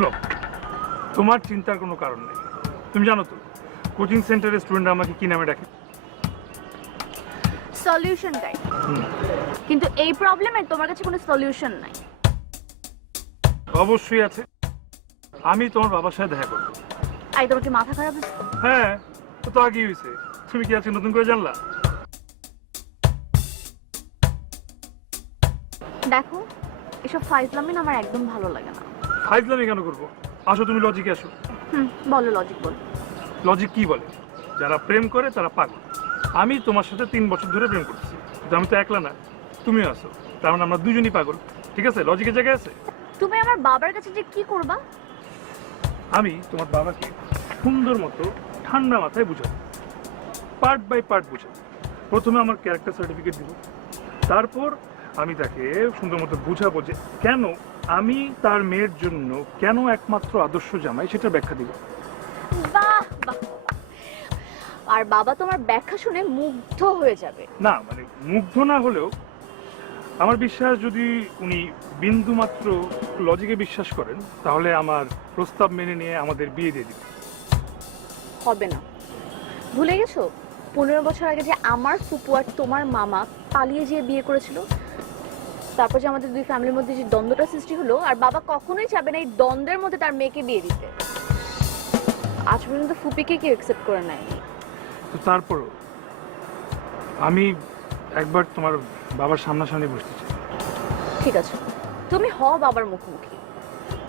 শোনো, তোমার চিন্তার কোনো কারণ নেই। তুমি জানো তো কোচিং সেন্টারের স্টুডেন্টরা আমাকে কি নামে ডাকে? সলিউশন গাই। কিন্তু এই প্রবলেমের তোমার কাছে কোনো সলিউশন নাই। অবশ্যই আছে। আমি তোমার বাবার সাথে দেখা করবো। আই, তোমার কি মাথা খারাপ হয়েছে? হ্যাঁ, তো আগেই হয়েছে। তুমি কি আজকে নতুন করে জানলা? দেখো, এসব ফাইজলামি না আমার একদম ভালো লাগে না। ফাইজলামি কেন করবো? আসো, তুমি লজিকে আসো। বলো, লজিক বলো। লজিক কি বলে? যারা প্রেম করে তারা পাগল। আমি তোমার সাথে 3 বছর ধরে প্রেম করছি, কিন্তু আমি তো একলা না, তুমিও আছো। তার মানে আমরা দুজনই পাগল। ঠিক আছে, লজিকের জায়গায় আছে। তুমি আমার বাবার কাছে যে কি করবা? আমি তোমার বাবাকে সুন্দর মতো ঠান্ডা মাথায় বুঝাবো, পার্ট বাই পার্ট বুঝাবো। প্রথমে আমার ক্যারেক্টার সার্টিফিকেট দিব, তারপর আমি তাকে সুন্দর মতো বুঝাবো যে কেন আমি তার মেয়ের জন্য কেন একমাত্র আদর্শ জামাই, সেটা ব্যাখ্যা দিব। বাহ বাহ। আর বাবা তোমার ব্যাখ্যা শুনে মুগ্ধ হয়ে যাবে। না মানে মুগ্ধ না হলেও আমার বিশ্বাস, যদি উনি বিন্দু মাত্র লজিকে বিশ্বাস করেন, তাহলে আমার প্রস্তাব মেনে নিয়ে আমাদের বিয়ে দিয়ে দিবে। হবে না। ভুলে গেছো 15 বছর আগে যে আমার ফুপু আর তোমার মামা পালিয়ে যেয়ে বিয়ে করেছিল? তারপর যে আমাদের দুই ফ্যামিলির মধ্যে যে দ্বন্দ্বটা সৃষ্টি হলো, আর বাবা কখনোই চাবে না এই দ্বন্দ্বের মধ্যে তার মেয়েকে বিয়ে দিতে। আজ পর্যন্ত ফুপিকে কেউ অ্যাকসেপ্ট করে নেয়নি। তো তারপরও আমি একবার তোমার বাবার সামনাসামনি বসতে চাই। ঠিক আছে, তুমি হও বাবার মুখোমুখি।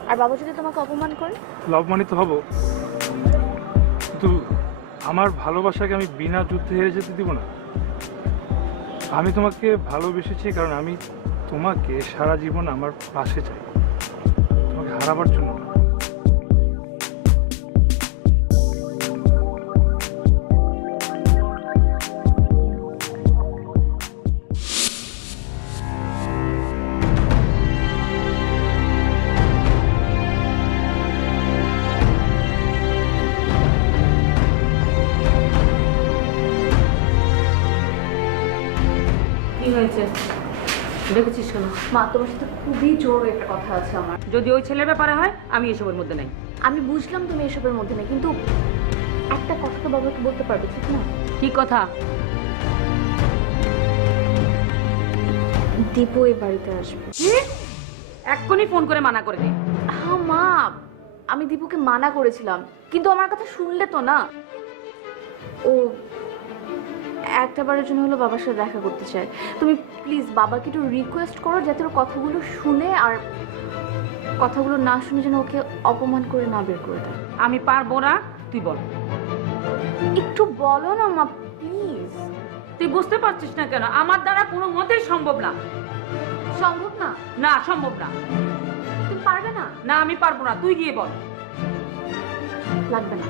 আর বাবা যদি তোমাকে অপমান করে? অপমানিত হব, কিন্তু আমার ভালোবাসাকে আমি বিনা যুদ্ধে হেরে যেতে দিব না। আমি তোমাকে ভালোবেসেছি কারণ আমি তোমাকে সারা জীবন আমার পাশে চাই, তোমাকে হারাবার জন্য না। কি হয়েছে? দেখেছিস কেন? মা, তোমার সাথে খুবই জোর একটা কথা আছে আমার। যদি ওই ছেলের ব্যাপারে হয়, আমি এসবের মধ্যে নাই। আমি বুঝলাম তুমি এসবের মধ্যে নেই, কিন্তু একটা কথা তো বাবাকে বলতে পারবে, ঠিক না? কি কথা? দীপু এই বাড়িতে আসবে। এক্ষুনি ফোন করে মানা করে দে। হ্যাঁ মা, আমি দীপুকে মানা করেছিলাম, কিন্তু আমার কথা শুনলে তো না। ও একটাবারের জন্য হলো বাবার সাথে দেখা করতে চায়। তুমি প্লিজ বাবাকে একটু রিকোয়েস্ট করো যাতে ওর কথাগুলো শুনে, আর কথাগুলো না শুনে যেন ওকে অপমান করে না বের করে দেয়। আমি পারবো না, তুই বল। একটু বলো না মা, প্লিজ। তুই বুঝতে পারছিস না কেন? আমার দ্বারা কোনো মতেই সম্ভব না। সম্ভব না? না, সম্ভব না। তুমি পারবে না? না, আমি পারবো না, তুই গিয়ে বল। লাগবে না।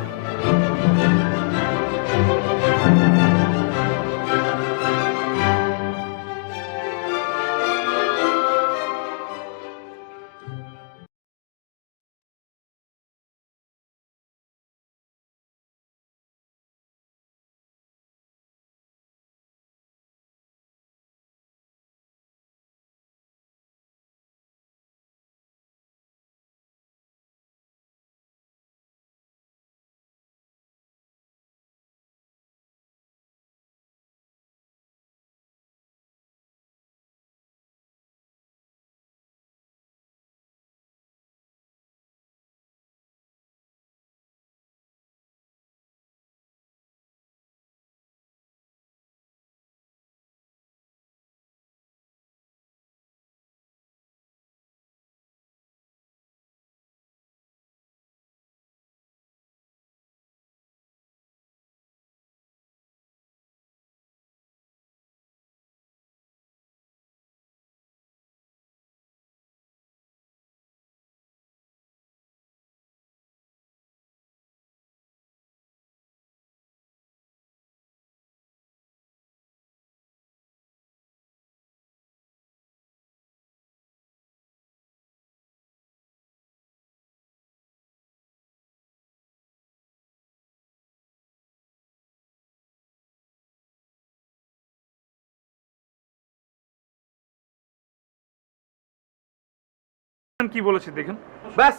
কি বলেছি দেখেন। ব্যাস,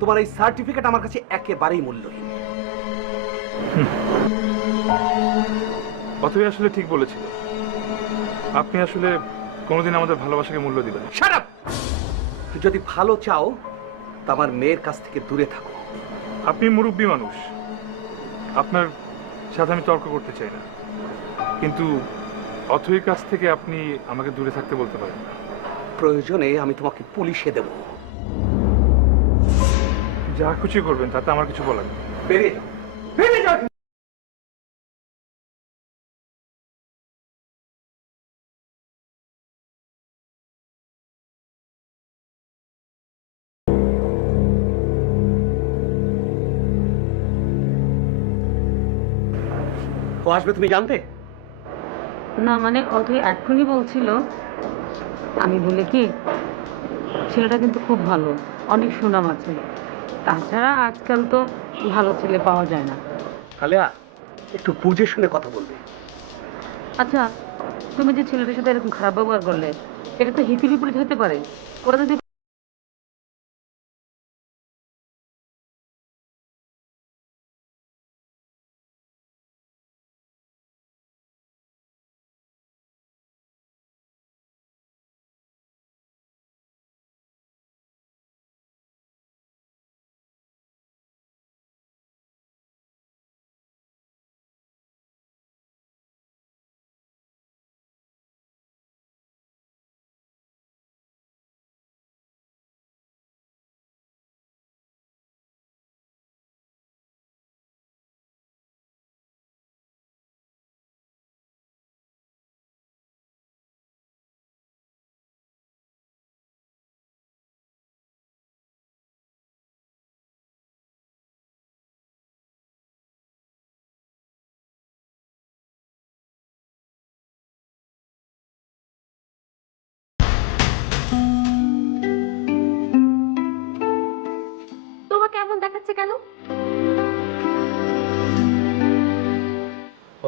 তোমার এই সার্টিফিকেট আমার কাছে একেবারেই মূল্যহীন। অথই আসলে ঠিক বলেছিল, আপনি আসলে কোনোদিন আমাদের ভালোবাসাকে মূল্য দিবেন না। Shut up! যদি ভালো চাও তা আমার মেয়ের কাছ থেকে দূরে থাকো। আপনি মুরব্বী মানুষ, আপনার সাথে আমি তর্ক করতে চাই না, কিন্তু অথইর কাছ থেকে আপনি আমাকে দূরে থাকতে বলতে পারেন না। প্রয়োজনে আমি তোমাকে পুলিশে দেব। যা খুশি করবেন, তাতে আমার কিছু বলার নেই। বেরিয়ে যাও, বেরিয়ে যাও। ও আসবে তুমি জানতে? না মানে অথই এক্ষুনি বলছিল, আমি বলি কি ছেলেটা কিন্তু খুব ভালো, অনেক সুনাম আছে, তাছাড়া আজকাল তো ভালো ছেলে পাওয়া যায় না। আলিয়া, একটু বুঝে শুনে কথা বলবে। আচ্ছা, তুমি যে ছেলেটার সাথে এরকম খারাপ ব্যবহার করলে, এটা তো হিতে বিপরীত হতে পারে। ওরা যদি তোমাকে এমন দেখাচ্ছে কেন?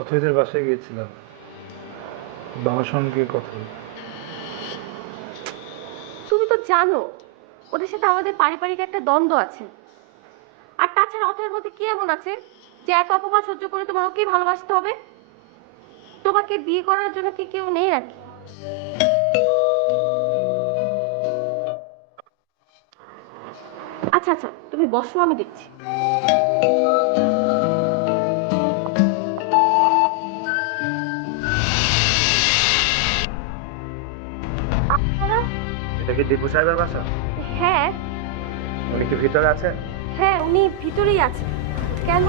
অথইদের বাসায় গিয়েছিলাম, বাবার সঙ্গে কথা বলতে। তুমি তো জানো ওদের সাথে আমাদের পারিবারিক একটা দ্বন্দ্ব আছে। আর তাছাড়া অথয়ের মধ্যে কি এমন আছে যে এত অপমান সহ্য করে তোমার ওকেই ভালোবাসতে হবে? তোমাকে বিয়ে করার জন্য কি কেউ নেই নাকি? আচ্ছা আচ্ছা, তুমি বসো, আমি দেখছি। আপনারা? এটা কি দীপু সাহেবের বাসা? হ্যাঁ উনি কি ভিতরে আছেন? হ্যাঁ, উনি ভিতরেই আছে। কেন?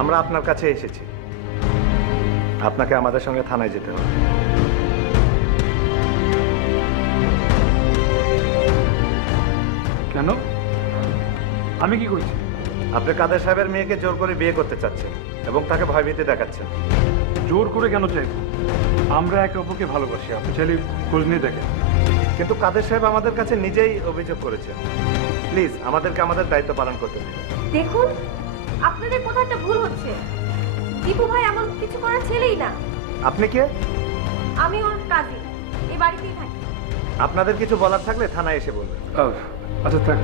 আমরা আপনার কাছে এসেছি, আপনাকে আমাদের সঙ্গে থানায় যেতে হবে। কেন? আমি কি করেছি? আপনি কাদের সাহেবের মেয়েকে জোর করে বিয়ে করতে চাচ্ছেন এবং তাকে ভয়ভীতি দেখাচ্ছেন। জোর করে কেন চাইব? আমরা একে অপরকে ভালোবাসি, আপনি চাইলে খোঁজ নিয়ে দেখেন। কিন্তু কাদের সাহেব আমাদের কাছে নিজেই অভিযোগ করেছেন। প্লিজ আমাদেরকে আমাদের দায়িত্ব পালন করতে দিন। দেখুন, আপনাদের কোথাও একটা ভুল হচ্ছে। দীপু ভাই এমন কিছু করার ছেলেই না। আপনি কে? আমি ওর কাজিন, এই বাড়িতেই থাকি। আপনাদের কিছু বলার থাকলে থানায় এসে বলবেন। আচ্ছা থাক,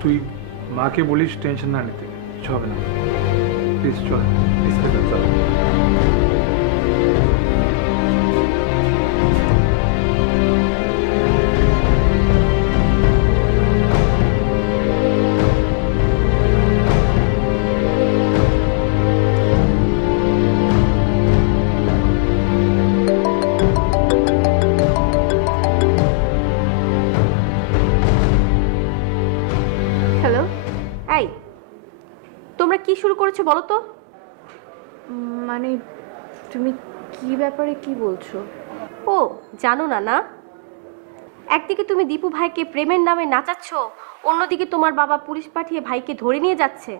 তুই মাকে বলিস টেনশন না নিতে, কিছু হবে না। প্লিজ চল, চল। হ্যালো, এই তোমরা কি শুরু করেছো বলো তো? মানে তুমি কি ব্যাপারে কি বলছো? ও জানো না না? একদিকে তুমি দীপু ভাইকে প্রেমের নামে নাচাচ্ছ, অন্যদিকে তোমার বাবা পুলিশ পাঠিয়ে ভাইকে ধরে নিয়ে যাচ্ছে।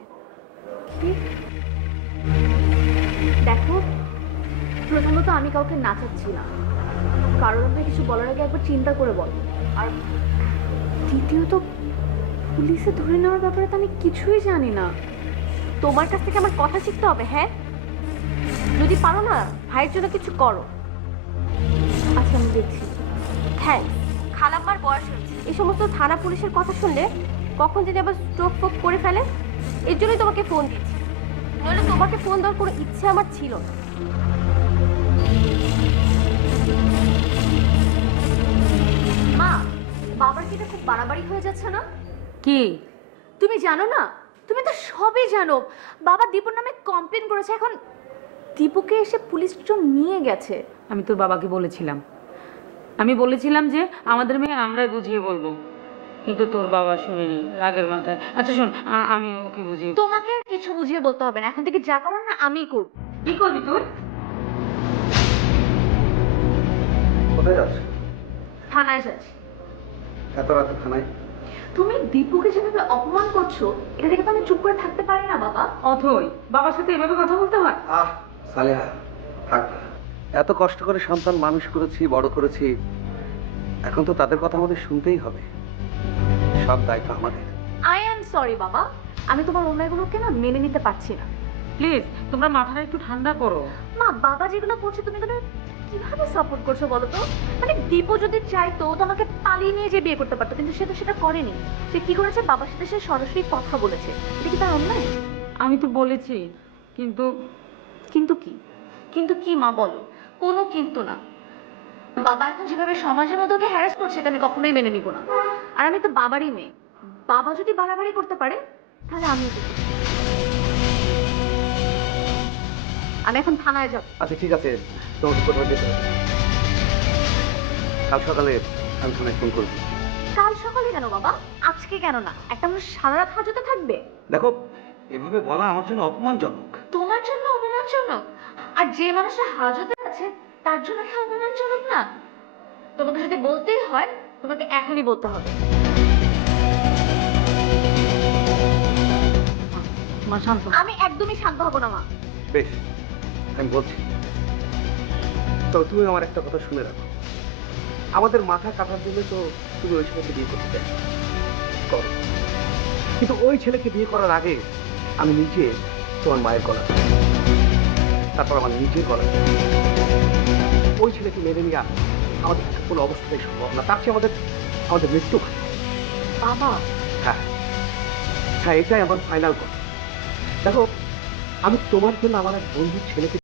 দেখো, প্রথমত আমি কাউকে নাচাচ্ছি না, কারোর ব্যাপারে কিছু বলার আগে একবার চিন্তা করে বলো। আর দ্বিতীয়ত, পুলিশে ধরে নেওয়ার ব্যাপারে তো আমি কিছুই জানি না। তোমার কাছ থেকে আমার কথা শিখতে হবে। হ্যাঁ, যদি পারো না ভাইয়ের জন্য কিছু করো। আচ্ছা আমি দেখছি। হ্যাঁ, খালাম্মার বয়স হয়েছে, এই সমস্ত থানা পুলিশের কথা শুনলে কখন যদি আবার স্ট্রোক ফোক করে ফেলে, এর জন্যই তোমাকে ফোন দিচ্ছি। নইলে তোমাকে ফোন দেওয়ার কোনো ইচ্ছে আমার ছিল না। মা, বাবার কি এটা খুব বাড়াবাড়ি হয়ে যাচ্ছে না? কি? তুমি জানো না? তুমি তো সবই জানো। বাবা দীপুর নামে কমপ্লেন করেছে, এখন দীপুকে এসে পুলিশ নিয়ে গেছে। আমি তোর বাবাকে বলেছিলাম, আমি বলেছিলাম যে আমাদের মেয়ে আমরাই বুঝিয়ে বলবো, কিন্তু তোর বাবা শুনেনি, রাগের মাথায়। আচ্ছা শোন, আমি ওকে বুঝিয়ে। তোমাকে আর কিছু বুঝিয়ে বলতে হবে না, এখন থেকে যা করার না আমিই করব। কি করবি তুই? কোথায় যাচ্ছ? থানায় যাচ্ছি। এত রাতে থানায়? তুমি দীপুকে যেভাবে অপমান করছো, এটা দেখে তো আমি চুপ করে থাকতে পারি না বাবা। অথই, বাবার সাথে এভাবে কথা বলতে হয়? সালেহা থাক, এত কষ্ট করে সন্তান মানুষ করেছি, বড় করেছি, এখন তো তাদের কথা আমাদের শুনতেই হবে। সব দায়িত্ব আমাদের। আই এম সরি বাবা, আমি তোমার অন্যায়গুলোকে না মেনে নিতে পারছি না। প্লিজ তোমরা মাথাটা একটু ঠান্ডা করো। মা, বাবা যেগুলো করছে তুমি এগুলো কিভাবে সাপোর্ট করছো বলো তো? মানে দীপু যদি চাইতো তো আমাকে পালিয়ে নিয়ে যে বিয়ে করতে পারতো, কিন্তু সে তো সেটা করেনি। সে কি করেছে, বাবার সাথে সে সরাসরি কথা বলেছে। এটা কি তার অন্যায়? আমি তো বলেছি, কিন্তু কিন্তু কি? কিন্তু কি মা বলো? কোনো কিন্তু না। বাবা এখন যেভাবে সমাজের মধ্যে ওকে হ্যারাস করছে, এটা আমি কখনোই মেনে নিব না। আর আমি তো বাবারই মেয়ে, বাবা যদি বাড়াবাড়ি করতে পারে তাহলে আমিও করতে পারি। আমি এখন থানায় যাব। আচ্ছা ঠিক আছে, তোমাকে কোথাও যেতে হবে। কাল সকালে আমি থানায় ফোন করবো। কাল সকালে কেন বাবা? আজকে কেন না? একটা মানুষ সারা রাত হাজতে থাকবে? দেখো, এভাবে বলা আমার জন্য অপমানজনক। তোমার জন্য অপমানজনক? আর যে মানুষটা হাজতে আছে তার জন্য কি অপমানজনক না? তোমাকে যদি বলতেই হয় তোমাকে এখনই বলতে হবে। মা শান্ত। আমি একদমই শান্ত হব না মা। বেশ, আমি বলছি। তো তুমি আমার একটা কথা শুনে রাখো, আমাদের মাথা কাটার জন্য তো তুমি ওই ছেলেকে বিয়ে করতে চাই, করো। কিন্তু ওই ছেলেকে বিয়ে করার আগে আমি নিজে তোমার মায়ের গলা ধরি, তারপর আমার নিজের গলা ধরি। ওই ছেলেকে মেনে নেওয়া আমাদের পক্ষে কোনো অবস্থাতেই সম্ভব না, তার চেয়ে আমাদের আমাদের মৃত্যু হয়। বাবা, হ্যাঁ হ্যাঁ, এটাই আমার ফাইনাল কথা। দেখো, আমি তোমার জন্য আমার এক বন্ধুর ছেলেকে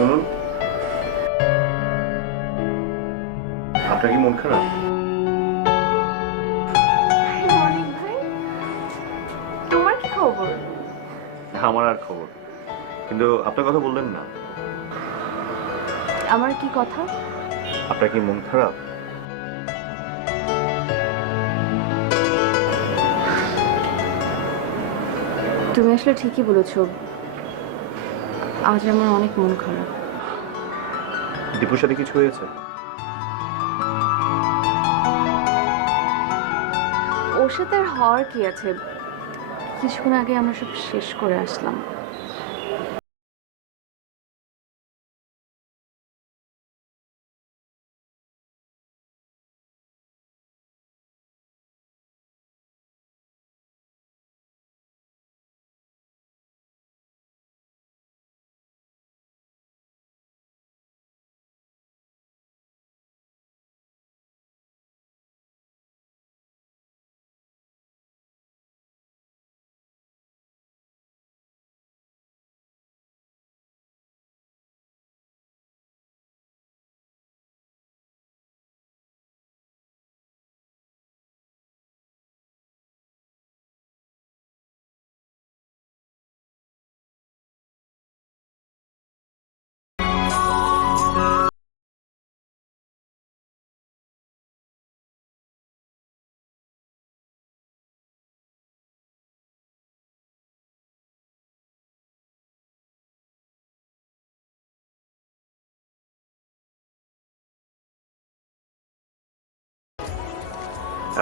শুনুন, আপনার কি মন খারাপ? অনেক ভাই, তোমার কি খবর? আমার আর খবর, কিন্তু আপনার কথা বললেন না। আমার কি কথা? আপনার কি মন খারাপ? তুমি আসলে ঠিকই বলেছো, আজ আমার অনেক মন খারাপ। দীপুর সাথে কিছু হয়েছে? ওর সাথে আর হওয়ার কি আছে, কিছুক্ষণ আগে আমরা সব শেষ করে আসলাম।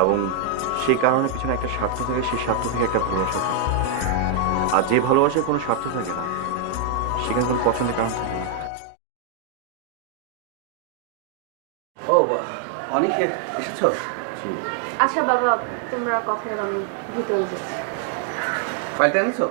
এবং সেই কারণে পিছনে একটা স্বার্থ থাকে, সেই স্বার্থ থেকে একটা ভালোবাসা থাকে। আর যে ভালোবাসার কোনো স্বার্থ থাকে না, সেখানে কোনো পছন্দের কারণ থাকে না। ও অনেক এসেছো? আচ্ছা বাবা, তোমরা কথা বলো, আমি ভিতরে যাচ্ছি। ফাইলটা এনেছো?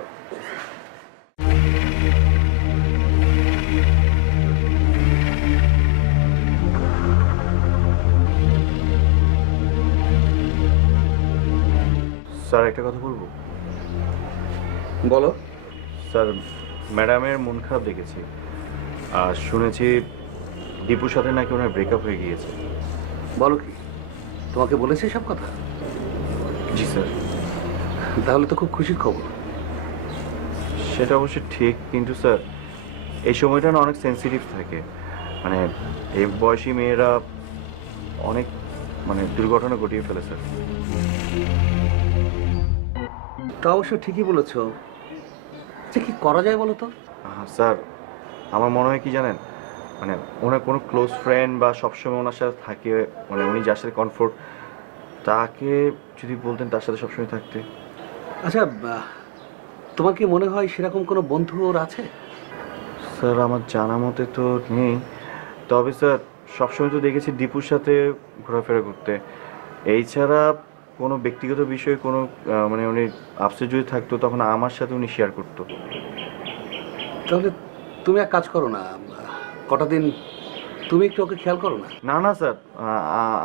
স্যার, একটা কথা বলবো? বলো। স্যার, ম্যাডামের মন খারাপ দেখেছি, আর শুনেছি দীপুর সাথে নাকি ওনার ব্রেকআপ হয়ে গিয়েছে। বলো কি, তোমাকে বলেছে সব কথা? জি স্যার। তাহলে তো খুব খুশির খবর। সেটা অবশ্যই ঠিক, কিন্তু স্যার এই সময়টা না অনেক সেন্সিটিভ থাকে। মানে এই বয়সী মেয়েরা অনেক দুর্ঘটনা ঘটিয়ে ফেলে স্যার। তা অবশ্য ঠিকই বলেছো, যে কি করা যায় বলো তো? স্যার, আমার মনে হয় কি জানেন, ওনার কোনো ক্লোজ ফ্রেন্ড বা সবসময় ওনার সাথে থাকে, উনি যার সাথে কমফোর্ট, তাকে যদি বলতেন তার সাথে সবসময় থাকতে। আচ্ছা, তোমার কি মনে হয় সেরকম কোনো বন্ধু ওর আছে? স্যার, আমার জানা মতে তো নেই, তবে স্যার সবসময় তো দেখেছি দীপুর সাথে ঘোরাফেরা করতে। এই ছাড়া কোনো ব্যক্তিগত বিষয়ে কোনো উনি আপসেট যদি থাকতো, তখন আমার সাথে উনি শেয়ার করতো। তাহলে তুমি এক কাজ করো না, কটা দিন তুমি একটু ওকে খেয়াল করো না। না না স্যার,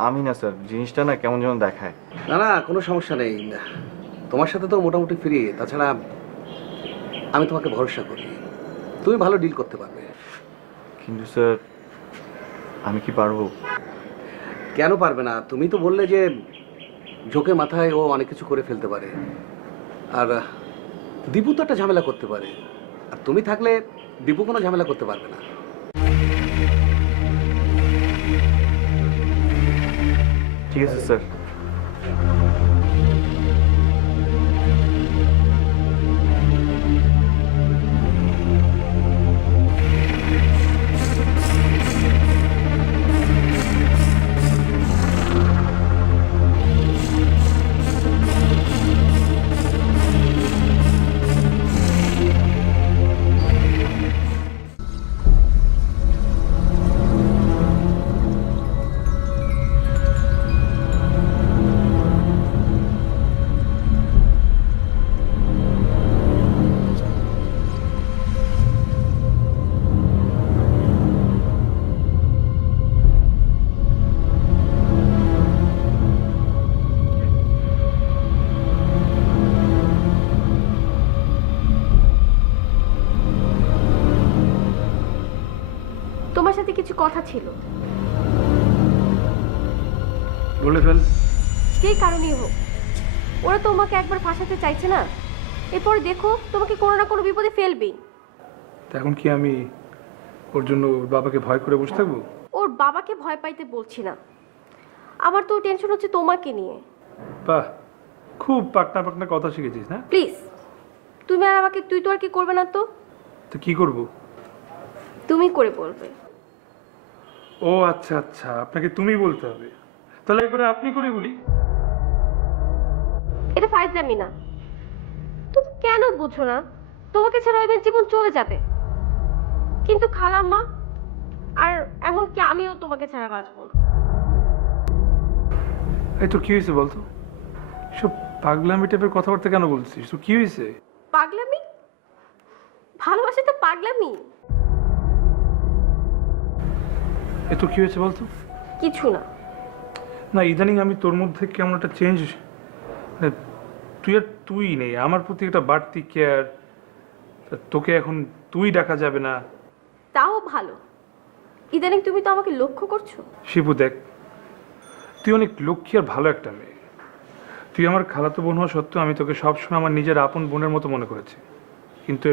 আমি না স্যার, জিনিসটা না কেমন যেন দেখায়। না না, কোনো সমস্যা নেই, তোমার সাথে তো মোটামুটি ফ্রি। তাছাড়া আমি তোমাকে ভরসা করি, তুমি ভালো ডিল করতে পারবে। কিন্তু স্যার, আমি কি পারবো? কেন পারবে না? তুমি তো বললে যে ঝোঁকে মাথায় ও অনেক কিছু করে ফেলতে পারে, আর দীপু তো একটা ঝামেলা করতে পারে, আর তুমি থাকলে দীপু কোনো ঝামেলা করতে পারবে না। ঠিক আছে স্যার। কিছু কথা ছিল। বলে ফেল। সেই কারণেই হোক, ওরা তোমাকে একবার ফাঁসাতে চাইছে না, এরপর দেখো তোমাকে কোনো না কোনো বিপদে ফেলবেই। তা এখন কি আমি ওর জন্য ওর বাবাকে ভয় করে বসে থাকবো? ওর বাবাকে ভয় পাইতে বলছি না, আমার তো টেনশন হচ্ছে তোমাকে নিয়ে। বাহ, খুব পাকনা পাকনা কথা শিখেছিস না? প্লিজ, তুমি আর আমাকে তুই তো আর কি করবে না তো? তো কি করব? তুমি করে বলবে। ও আচ্ছা আচ্ছা, আপনাকে তুমি বলতে হবে। তাহলে একবারে আপনি করে বলি। এটা ফাইজলামি না। তুমি কেন বুঝো না? তোমাকে ছাড়া ওই মেয়ের জীবন চলে যাবে, কিন্তু খালাম্মা আর এমনকি আমিও তোমাকে ছাড়া বাঁচবো না। এই তো কি হয়েছে বলতো? সব পাগলামি টাইপের কথাবার্তা কেন বলছিস? তো কি হয়েছে? পাগলামি? ভালোবাসা তো পাগলামি। এ তো কি হয়েছে বলতো? কিছু না। না, ইদানিং আমি তোর মধ্যে কেমন একটা চেঞ্জ, তুই আর তুই নেই, আমার প্রতি একটা বাড়তি কেয়ার। তোকে এখন তুই ডাকা যাবে না। তাও ভালো। ইদানিং তুমি তো আমাকে লক্ষ্য করছো। শিবু দেখ, তুই অনেক লক্ষ্মী আর ভালো একটা মেয়ে। তুই আমার খালাতো বোন হওয়া সত্ত্বেও আমি তোকে সবসময় আমার নিজের আপন বোনের মতো মনে করেছি। কিন্তু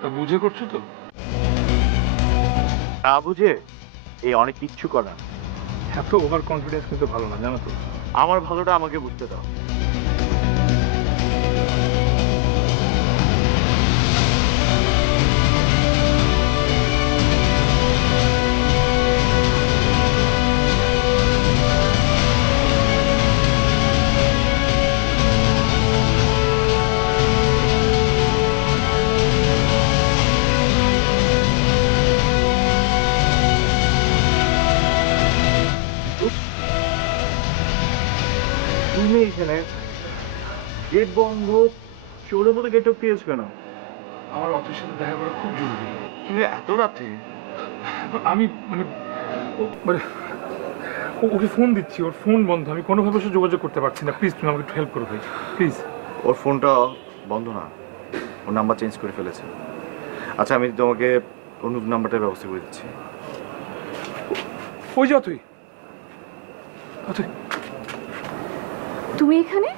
তা বুঝে করছো তো? না বুঝে এই অনেক কিচ্ছু করা। এত ওভার কনফিডেন্স কিন্তু ভালো না, জানো তো। আমার ভালোটা আমাকে বুঝতে দাও। তুমি এখানে গেট বন্ধ, চোরের মতো গেট পেয়েছ কেন? আমার অফিসের সাথে দেখা করা খুব জরুরি। এত রাতে? আমি মানে ওকে ফোন দিচ্ছি, ওর ফোন বন্ধ, আমি কোনোভাবে ওর সাথে যোগাযোগ করতে পারছি না। প্লিজ তুমি আমাকে একটু হেল্প করো ভাই, প্লিজ। ওর ফোনটা বন্ধ না, ওর নাম্বার চেঞ্জ করে ফেলেছে। আচ্ছা আমি তোমাকে ওর নতুন নাম্বারটার ব্যবস্থা করে দিচ্ছি। ওই যা তুই, অথই, তুমি এখানে?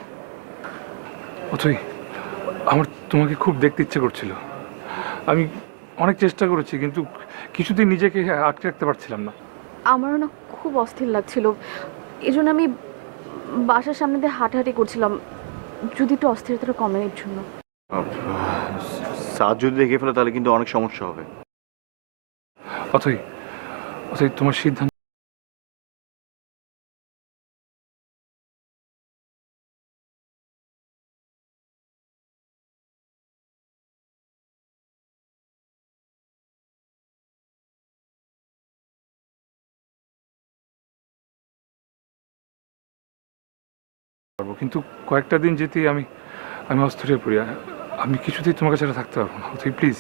অথই, আমার তোমাকে খুব দেখতে ইচ্ছে করছিল। আমি অনেক চেষ্টা করেছি, কিন্তু কিছুদিন নিজেকে আটকে রাখতে পারছিলাম না। আমারও না খুব অস্থির লাগছিল, এই জন্য আমি বাসার সামনে দিয়ে হাঁটাহাঁটি করছিলাম, যদি একটু অস্থিরতাটা কমে এর জন্য। সাজ যদি দেখে ফেলে তাহলে কিন্তু অনেক সমস্যা হবে। অথই, অথই, তোমার সিদ্ধান্ত। কিন্তু কয়েকটা দিন যেতেই আমি আমি অস্থির হয়ে পড়ি। আমি কিছুতেই তোমার কাছে থাকতে পারবো না, তুই প্লিজ।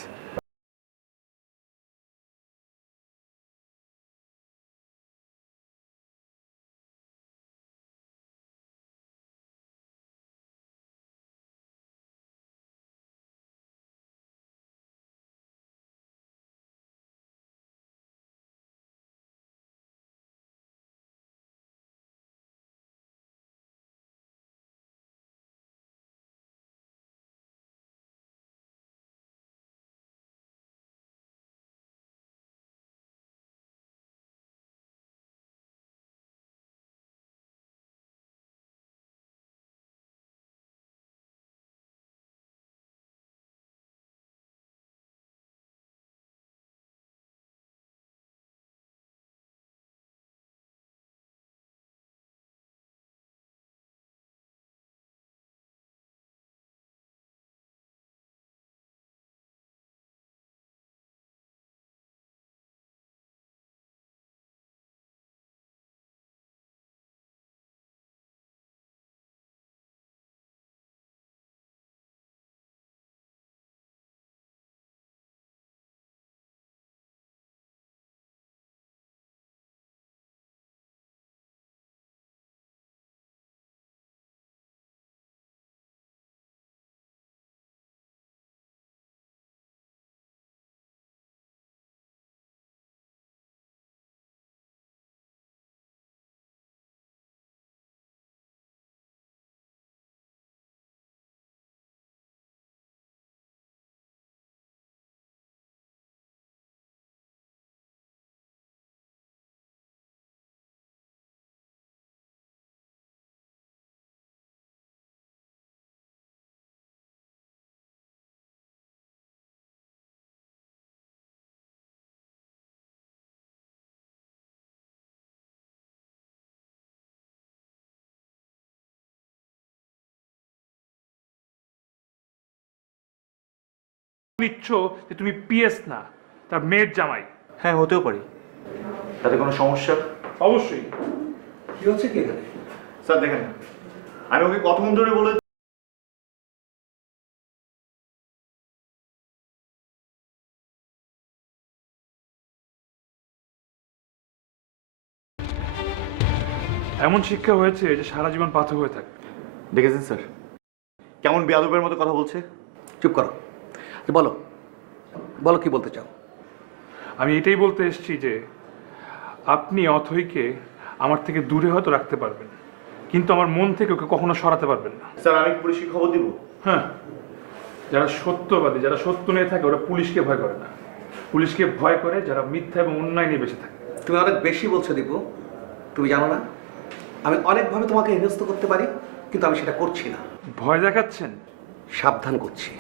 নিচ্ছ যে তুমি পিএস না, তার মেয়ের জামাই। হ্যাঁ হতেও পারি, তাতে কোনো সমস্যা? অবশ্যই। কি হচ্ছে কি এখানে? স্যার দেখেন, আমি ওকে কতক্ষণ ধরে বলে এমন শিক্ষা হয়েছে যে সারা জীবন পাথর হয়ে থাকে। দেখেছেন স্যার কেমন বেয়াদবের মতো কথা বলছে? চুপ করো, বলো বলো কি বলতে চাও? আমি এটাই বলতে এসেছি যে আপনি অথইকে আমার থেকে দূরে হয়তো রাখতে পারবেন, কিন্তু আমার মন থেকে ওকে কখনো সরাতে পারবেন না। স্যার আমি পুলিশকে খবর দিব। হ্যাঁ, যারা সত্যবাদী, যারা সত্য নিয়ে থাকে, ওরা পুলিশকে ভয় করে না। পুলিশকে ভয় করে যারা মিথ্যা এবং অন্যায় নিয়ে বেঁচে থাকে। তুমি অনেক বেশি বলছো দীপু। তুমি জানো না আমি অনেকভাবে তোমাকে হেনস্থ করতে পারি, কিন্তু আমি সেটা করছি না। ভয় দেখাচ্ছেন? সাবধান করছি।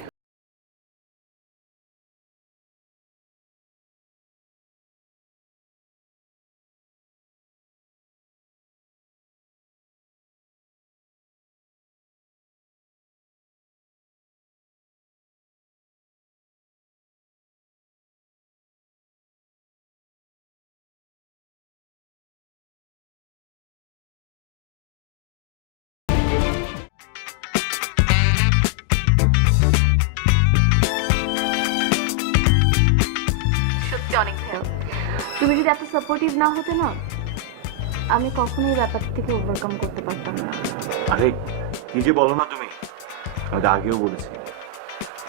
সত্যি অনেক ভালো। তুমি যদি এত সাপোর্টিভ না হতে না, আমি কখনোই ব্যাপারটা থেকে ওভারকাম করতে পারতাম না। আরে কি যে বলো না তুমি, আমি তো আগেও বলেছি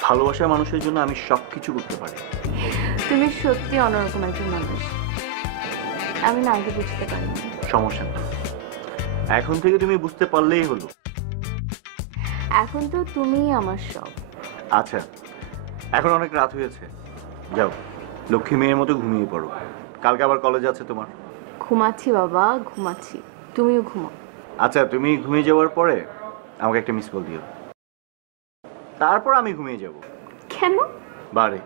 ভালোবাসার মানুষের জন্য আমি সব কিছু করতে পারি। তুমি সত্যি অন্যরকম একজন মানুষ, আমি না আগে বুঝতে পারিনি। সমস্যা না, এখন থেকে তুমি বুঝতে পারলেই হলো। এখন তো তুমিই আমার সব। আচ্ছা, এখন অনেক রাত হয়েছে, যাও লক্ষ্মী মেয়ের মতো ঘুমিয়ে পড়ো, কালকে আবার কলেজ আছে তোমার। ঘুমাচ্ছি বাবা, ঘুমাচ্ছি, তুমিও ঘুমাও। আচ্ছা, তুমি ঘুমিয়ে যাওয়ার পরে আমাকে একটা মিস কল দিও, তারপর আমি ঘুমিয়ে যাব। কেন? বারে,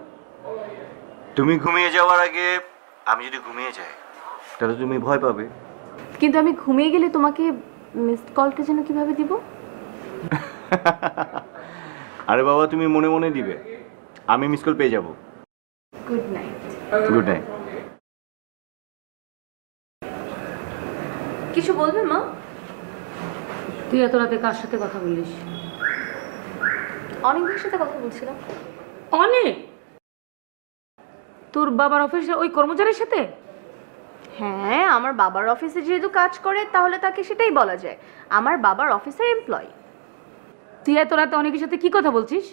তুমি ঘুমিয়ে যাওয়ার আগে আমি যদি ঘুমিয়ে যাই তাহলে তুমি ভয় পাবে। কিন্তু আমি ঘুমিয়ে গেলে তোমাকে মিসড কলটা যেন কিভাবে দিব? আরে বাবা, তুমি মনে মনে দিবে, আমি মিস কল পেয়ে যাব। Good night. Good night. কিছু বলবে মা? তুই এত রাতে কার সাথে কথা বলিস? অনেক ভাইয়ের সাথে কথা বলছিলাম। অনেক? তোর বাবার অফিসে ওই কর্মচারীর সাথে? হ্যাঁ, আমার বাবার অফিসে যেহেতু কাজ করে তাহলে তাকে সেটাই বলা যায়, আমার বাবার অফিসের এমপ্লয়ি। তুই এত রাতে অনেকের সাথে কি কথা বলছিস?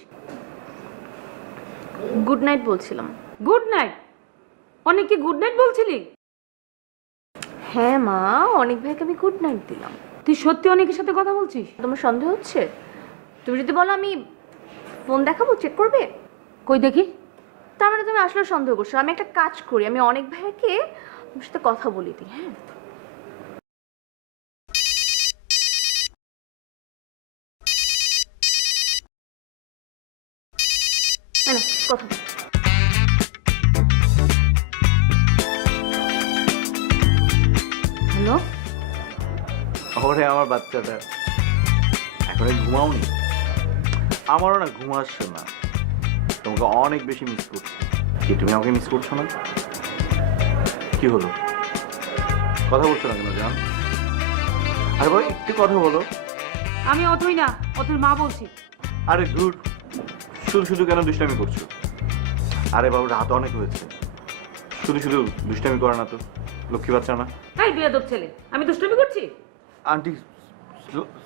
গুড নাইট বলছিলাম। Good night? অনেককে গুড নাইট বলছিলি? হ্যাঁ মা, অনেক ভাইকে আমি গুড নাইট দিলাম। তুই সত্যি অনেকের সাথে কথা বলছিস? তোমার সন্দেহ হচ্ছে? তুমি যদি বলো আমি ফোন দেখাবো, চেক করবে? কই দেখি। তার মানে তুমি আসলে সন্দেহ করছো। আমি একটা কাজ করি, আমি অনেক ভাইকে তোমার সাথে কথা বলি দিই। হ্যাঁ, এই নাও, কথা বল। হ্যালো? ওরে আমার বাচ্চাটা, এখন ঘুমাওনি? আমারও না ঘুম আসছে না, তোমাকে অনেক বেশি মিস করছি। কি তুমি আমাকে মিস করছো না? কি হলো, কথা বলছো না কেন জান? আরে ভাই একটু কথা বলো। আমি অথই না, অথই মা বলছি। আরে দূর, শুধু শুধু কেন দুষ্টামি করছো? আরে বাবু, রাত অনেক হয়েছে, শুধু শুধু দুষ্টামি করে না তো, লক্ষ্মী বাচ্চা না। এই বেয়াদব ছেলে, আমি দুষ্টামি করছি? আন্টি,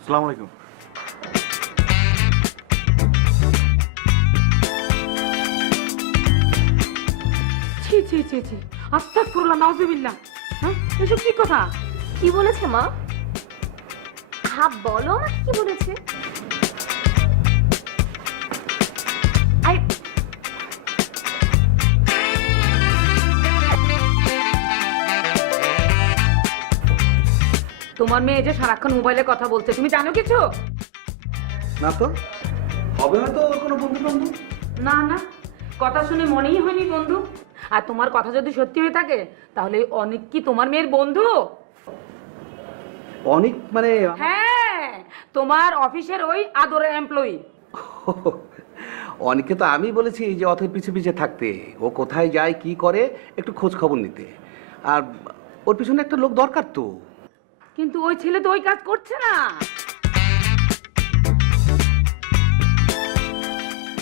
সালাম আলাইকুম। ছি ছি ছি ছি, আস্তাগফিরুল্লাহ, নাউজুবিল্লাহ। হ্যাঁ, এসব কি কথা? কি বলেছে মা? হ্যাঁ বলো আমাকে, কি বলেছে? আরে তোমার মেয়ে যে সারাক্ষণ মোবাইলে কথা বলছে, তুমি জানো কিছু? না তো, হবে হয়তো ওর কোনো বন্ধু বান্ধব। না না, কথা শুনে মনেই হয়নি বন্ধু। আর তোমার কথা যদি সত্যি হয়ে থাকে তাহলে অনেক কি তোমার মেয়ের বন্ধু? অনেক মানে হ্যাঁ, তোমার অফিসের ওই আদরের এমপ্লয়ি। অনেকে তো আমি বলেছি যে অথের পিছে পিছে থাকতে, ও কোথায় যায় কি করে একটু খোঁজ খবর নিতে, আর ওর পিছনে একটা লোক দরকার তো। কিন্তু ওই ছেলে তো ওই কাজ করছে না।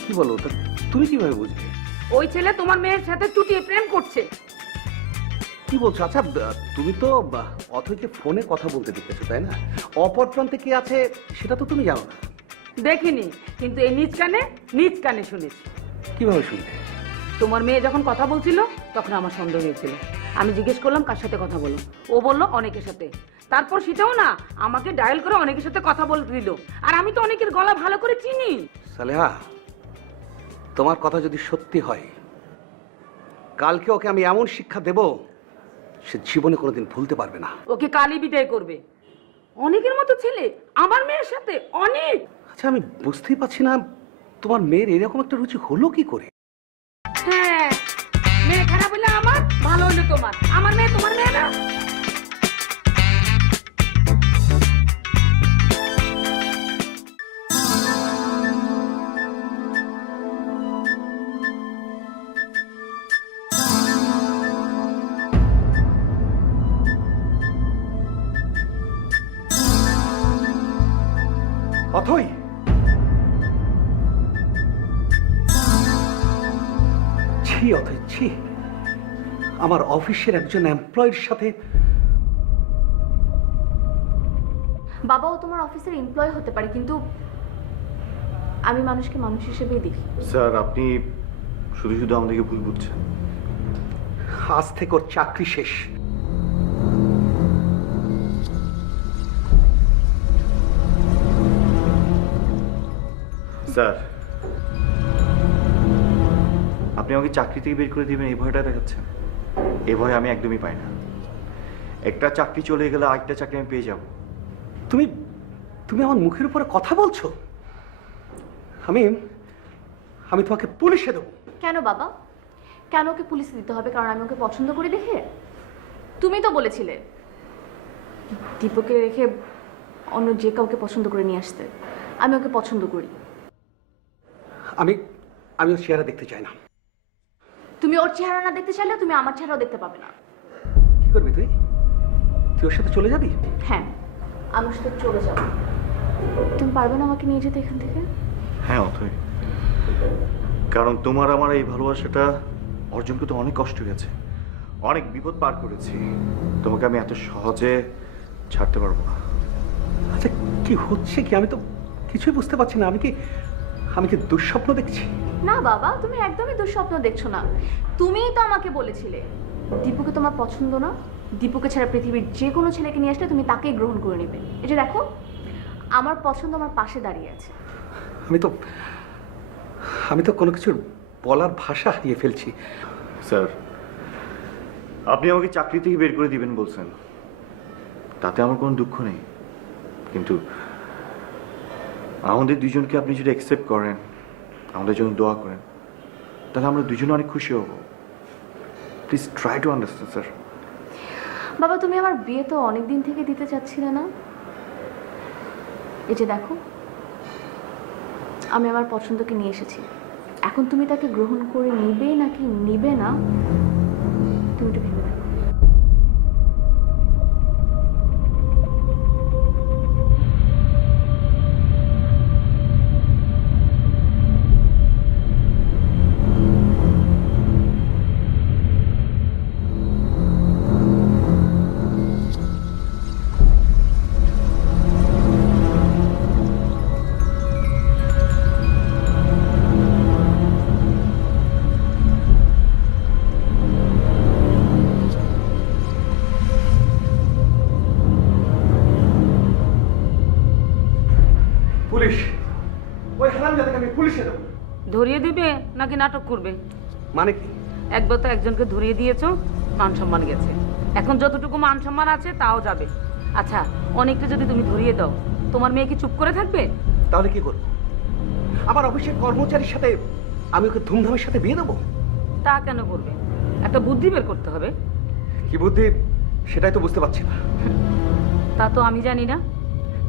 কি বলো, তা তুমি কিভাবে বুঝবে? ওই ছেলে তোমার মেয়ের সাথে চুটিয়ে প্রেম করছে। কি বলছো? আচ্ছা, তুমি তো অথৈকে ফোনে কথা বলতে দেখেছো তাই না? অপর প্রান্তে কি আছে সেটা তো তুমি জানো না। দেখিনি, কিন্তু এই নিজ কানে শুনেছি। কিভাবে শুনলে? তোমার মেয়ে যখন কথা বলছিল তখন আমার সন্দেহ হয়েছিল। আমি জিজ্ঞেস করলাম কার সাথে কথা বলো, ও বললো অনেকের সাথে। তারপর সেটাও না, আমাকে ডায়াল করে অনেকের সাথে কথা বলতে দিল। আর আমি তো অনেকের গলা ভালো করে চিনি। সালেহা, তোমার কথা যদি সত্যি হয়, কালকে ওকে আমি এমন শিক্ষা দেব সে জীবনে কোনোদিন ভুলতে পারবে না। ওকে কালই বিদায় করবে। অনেকের মতো ছেলে আমার মেয়ের সাথে অনেক। আচ্ছা, আমি বুঝতেই পারছি না তোমার মেয়ের এরকম একটা রুচি হলো কি করে। হ্যাঁ, মেয়ে খারাপ হলে আমার, ভালো হলে তোমার। আমার মেয়ে তোমার মেয়ে না। অথই, ছি অথই ছি, আমার অফিসের একজন এমপ্লয়ের সাথে। বাবাও তোমার অফিসের এমপ্লয় হতে পারে, কিন্তু আমি মানুষকে মানুষ হিসেবেই দেখি। স্যার আপনি শুধু শুধু আমাদেরকে ভুল বুঝছেন। আজ থেকে ওর চাকরি শেষ। স্যার আপনি আমাকে চাকরি থেকে বের করে দিবেন এই ভয়টা দেখাচ্ছেন। এই ভয় আমি একদমই পাই না। একটা চাকরি চলে গেলে আরেকটা চাকরি আমি পেয়ে যাব। তুমি তুমি আমার মুখের উপরে কথা বলছো? আমি আমি তোমাকে পুলিশে দেবো। কেন বাবা, কেন ওকে পুলিশে দিতে হবে? কারণ আমি ওকে পছন্দ করি দেখে? তুমি তো বলেছিলে দীপকে রেখে অন্য যে কাউকে পছন্দ করে নিয়ে আসতে। আমি ওকে পছন্দ করি। আমি আমি ওর চেহারা দেখতে চাই না। তুমি ওর চেহারা না দেখতে চাইলে তুমি আমার চেহারাও দেখতে পাবে না। কি করবি তুই? তুই ওর সাথে চলে যাবি? হ্যাঁ, আমি ওর সাথে চলে যাব। তুমি পারবে না আমাকে নিয়ে যেতে এখান থেকে? হ্যাঁ অথই, কারণ তোমার আমার এই ভালোবাসাটা অর্জন করতে অনেক কষ্ট হয়েছে, অনেক বিপদ পার করেছি। তোমাকে আমি এত সহজে ছাড়তে পারবো না। আচ্ছা, কি হচ্ছে কি? আমি তো কিছুই বুঝতে পারছি না। আমি কি দুঃস্বপ্ন দেখছি? না বাবা, তুমি একদমই দুঃস্বপ্ন দেখছো না। তুমিই তো আমাকে বলেছিলে দীপুকে তোমার পছন্দ না, দীপুকে ছাড়া পৃথিবীর যে কোনো ছেলেকে নিয়ে আসলে তুমি তাকেই গ্রহণ করে নেবে। এই যে দেখো, আমার পছন্দ আমার পাশে দাঁড়িয়ে আছে। আমি তো কোনো কিছুর বলার ভাষা হারিয়ে ফেলছি। স্যার আপনি আমাকে চাকরি থেকে বের করে দিবেন বলছেন, তাতে আমার কোনো দুঃখ নেই। কিন্তু আমাদের দুজনকে আপনি যদি অ্যাকসেপ্ট করেন, আমাদের জন্য দোয়া করেন, তাহলে আমরা দুজনে অনেক খুশি হব। Please try to understand sir. বাবা, তুমি আমার বিয়ে তো অনেক দিন থেকে দিতে চাচ্ছিলে না? এই যে দেখো, আমি আমার পছন্দকে নিয়ে এসেছি। এখন তুমি তাকে গ্রহণ করে নিবে নাকি নিবে না, তুমি একটু ভেবে দেখো। পুলিশ, ওই হারামজাদাকে আমি পুলিশে দেবো। ধরিয়ে দিবে নাকি নাটক করবে? মানে কি? একবার তো একজনকে ধরিয়ে দিয়েছো, মান সম্মান গেছে। এখন যতটুকু মান সম্মান আছে তাও যাবে। আচ্ছা, অনেকটা যদি তুমি ধরিয়ে দাও, তোমার মেয়ে কি চুপ করে থাকবে? তাহলে কি করবো? আমার অফিসের কর্মচারীর সাথে আমি ওকে ধুমধামের সাথে বিয়ে দেবো? তা কেন করবে? একটা বুদ্ধি বের করতে হবে। কি বুদ্ধি সেটাই তো বুঝতে পারছি না। তা তো আমি জানি না।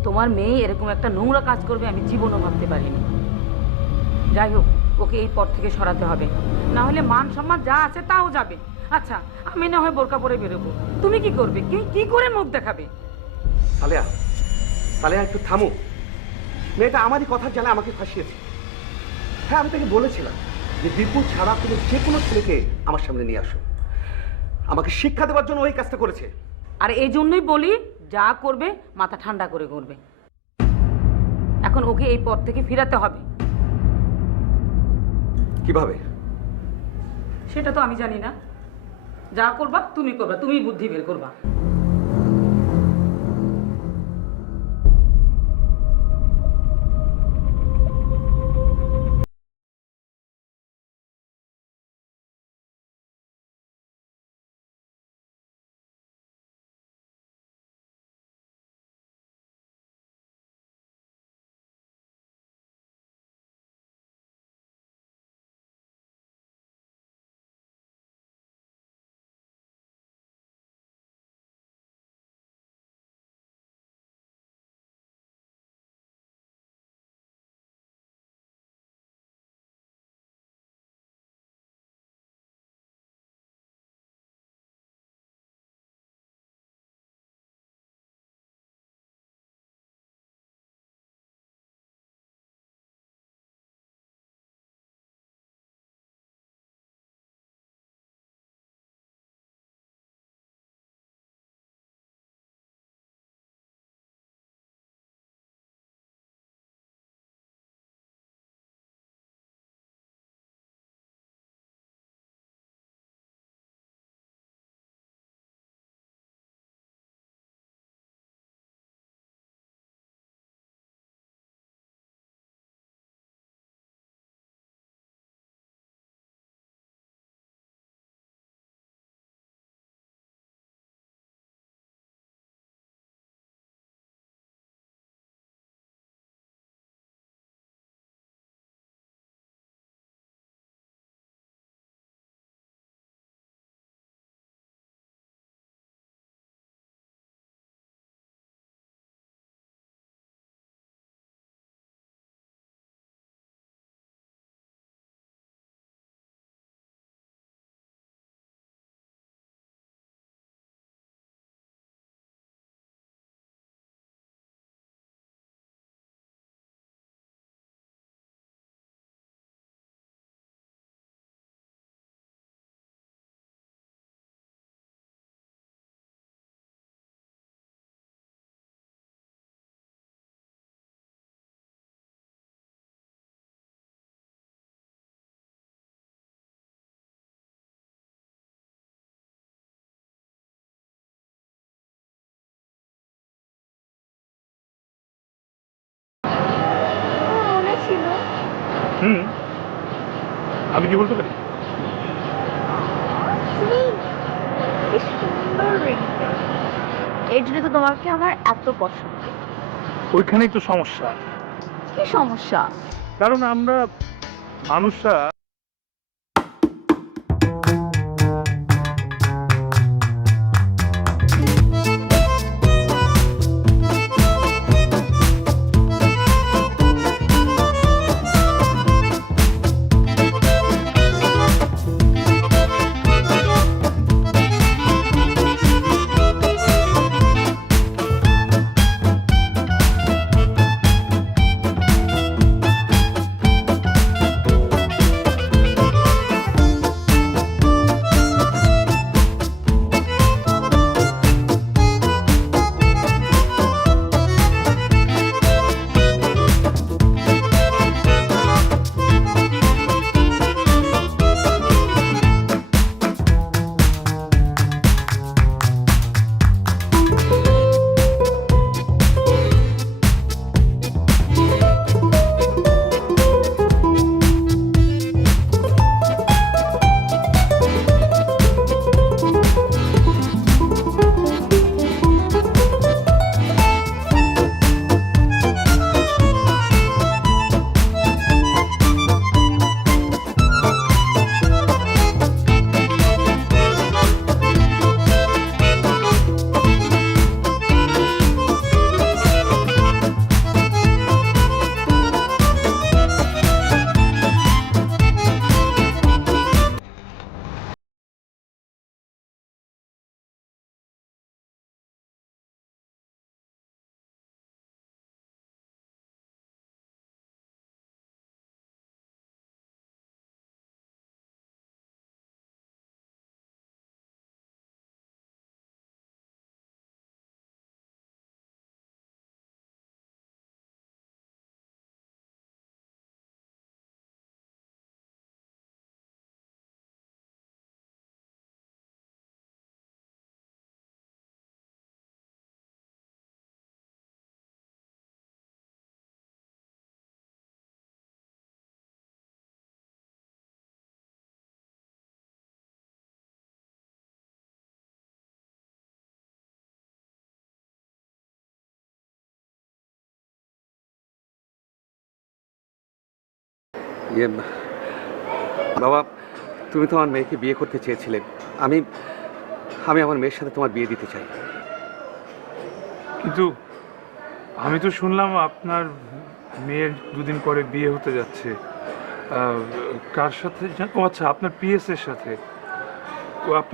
তোমার মেয়ে এরকম একটা নোংরা কাজ করবে আমি জীবনও ভাবতে পারিনি। যাই হোক, ওকে এই পথ থেকে সরাতে হবে, না হলে মান সম্মান যা আছে তাও যাবে। আচ্ছা, আমি না হয় বোরকা পরে বেরোবো, তুমি কি করবে? কি করে মুখ দেখাবে? সালেয়া, সালেয়া একটু থামো। মেয়েটা আমারই কথার জালে আমাকে ফাঁসিয়েছে। হ্যাঁ, আমি তাকে বলেছিলাম যে দীপু ছাড়া তুমি যে কোনো ছেলেকে আমার সামনে নিয়ে আসো। আমাকে শিক্ষা দেওয়ার জন্য ওই কাজটা করেছে। আর এই জন্যই বলি, যা করবে মাথা ঠান্ডা করে করবে। এখন ওকে এই পথ থেকে ফিরাতে হবে। কিভাবে? সেটা তো আমি জানি না। যা করবা তুমি করবা, তুমি বুদ্ধি বের করবা। হুম, আমি কি বলতে পারি? কি সুন্দর ring। এর জন্য তো তোমাকে আমার এত পছন্দ। ওইখানেই তো সমস্যা। কি সমস্যা? কারণ আমরা মানুষরা ইয়ে বাবা, তুমি তো আমার মেয়েকে বিয়ে করতে চেয়েছিলে। আমি আমি আমার মেয়ের সাথে তোমার বিয়ে দিতে চাই। কিন্তু আমি তো শুনলাম আপনার মেয়ের দুদিন পরে বিয়ে হতে যাচ্ছে। কার সাথে ও আচ্ছা, আপনার পিএস এর সাথে। ও আপনার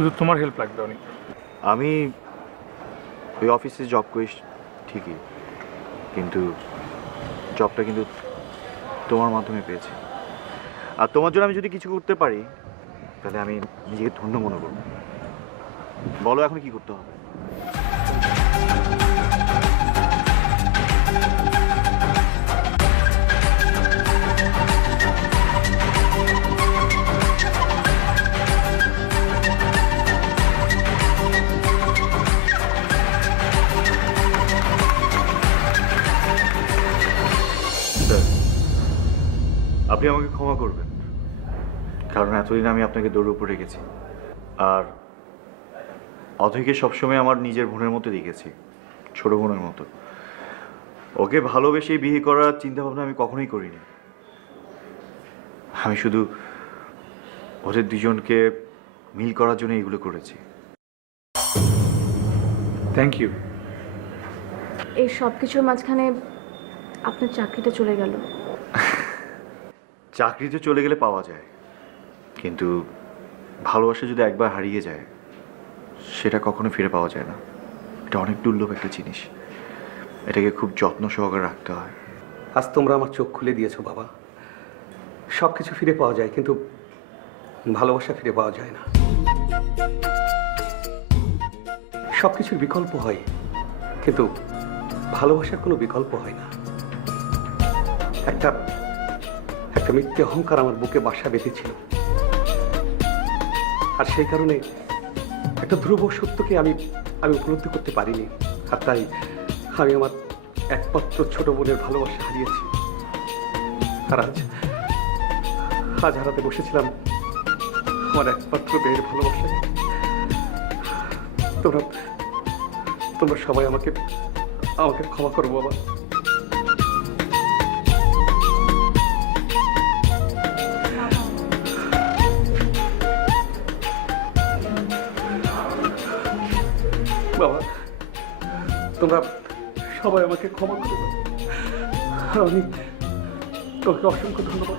শুধু তোমার হেল্প লাগবে অনেক। আমি ওই অফিসে জব করি ঠিকই, কিন্তু জবটা কিন্তু তোমার মাধ্যমে পেয়েছি। আর তোমার জন্য আমি যদি কিছু করতে পারি তাহলে আমি নিজেকে ধন্য মনে করব। বলো এখন কি করতে হবে? স্যার, আপনি আমাকে ক্ষমা করবেন, কারণ এতদিন আমি আপনাকে দৌড়ের উপরে রেখেছি। আর অথৈকে সবসময় আমার নিজের বোনের মতো দেখেছি, ছোট বোনের মতো। ওকে ভালোবেসে বিয়ে করার চিন্তা ভাবনা আমি কখনোই করিনি। আমি শুধু ওদের দুজনকে মিল করার জন্য এগুলো করেছি। Thank you. এই সব কিছুর মাঝখানে আপনার চাকরিটা চলে গেল। চাকরিতে চলে গেলে পাওয়া যায়, কিন্তু ভালোবাসা যদি একবার হারিয়ে যায় সেটা কখনো ফিরে পাওয়া যায় না। এটা অনেক দুর্লভ একটা জিনিস, এটাকে খুব যত্ন সহকারে রাখতে হয়। আজ তোমরা আমার চোখ খুলে দিয়েছো বাবা। সব কিছু ফিরে পাওয়া যায়, কিন্তু ভালোবাসা ফিরে পাওয়া যায় না। সব কিছুর বিকল্প হয়, কিন্তু ভালোবাসার কোনো বিকল্প হয় না। একটা একটা মিথ্যে অহংকার আমার বুকে বাসা বেঁধেছিল, আর সেই কারণে একটা ধ্রুব সত্যকে আমি উপলব্ধি করতে পারিনি। আর তাই আমি আমার একমাত্র ছোট বোনের ভালোবাসা হারিয়েছি। আর আজ হারাতে বসেছিলাম আমার একমাত্র মেয়ের ভালোবাসাকে। তোমরা সবাই আমাকে ক্ষমা করো বাবা। বাবা, তোমরা সবাই আমাকে ক্ষমা করে দাও। আমি তোমাকে অসংখ্য ধন্যবাদ।